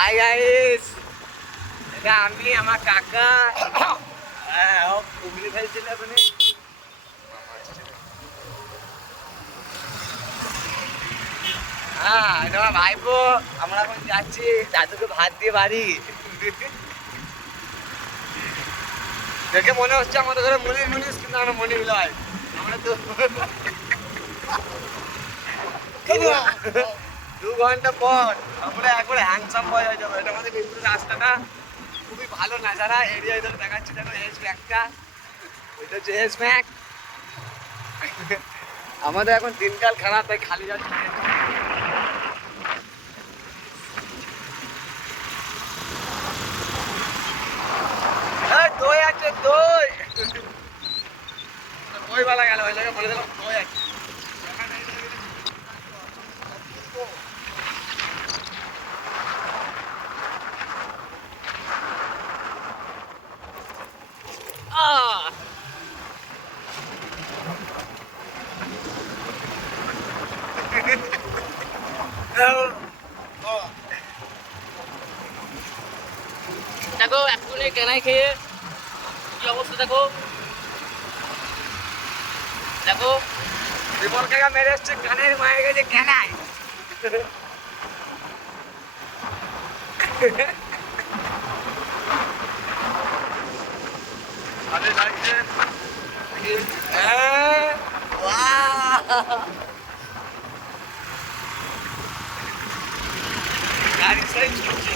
Hi guys, এটা আমি আমার কাকা। হ্যাঁ, ও কুগলি ফেলছিল ওখানে। হ্যাঁ, এটা আমার ভাইপো। আমরা এখন যাচ্ছি দাদুকে ভাত দিয়ে বাড়ি। দেখে মনে হচ্ছে আমাদের ঘরে মুনিশ মুনিশ, কিন্তু আমরা মনির লয়। আমরা তো 2 ঘন্টা পর আমরা একবারে হ্যান্ডসাম বয় হয়ে যাবো। এটা আমাদের বিপুল রাস্তাটা খুবই ভালো নাজারা এরিয়া। ধরে দেখাচ্ছি, দেখো এস ব্যাগটা, ওইটা হচ্ছে এস ব্যাগ। আমাদের এখন দিনকাল খারাপ, তাই খালি যাচ্ছে। দই আছে, দই দই বালা গেল, ওই জায়গায় বলে দিলাম দই আছে। দেখো এক্ষুনি কেনাই খেয়ে কি অবস্থা, দেখো দেখো বিমল কাকা মেরে এসছে কানের মায়ের কাছে কেনাই। গাড়ি সাইজ করছে।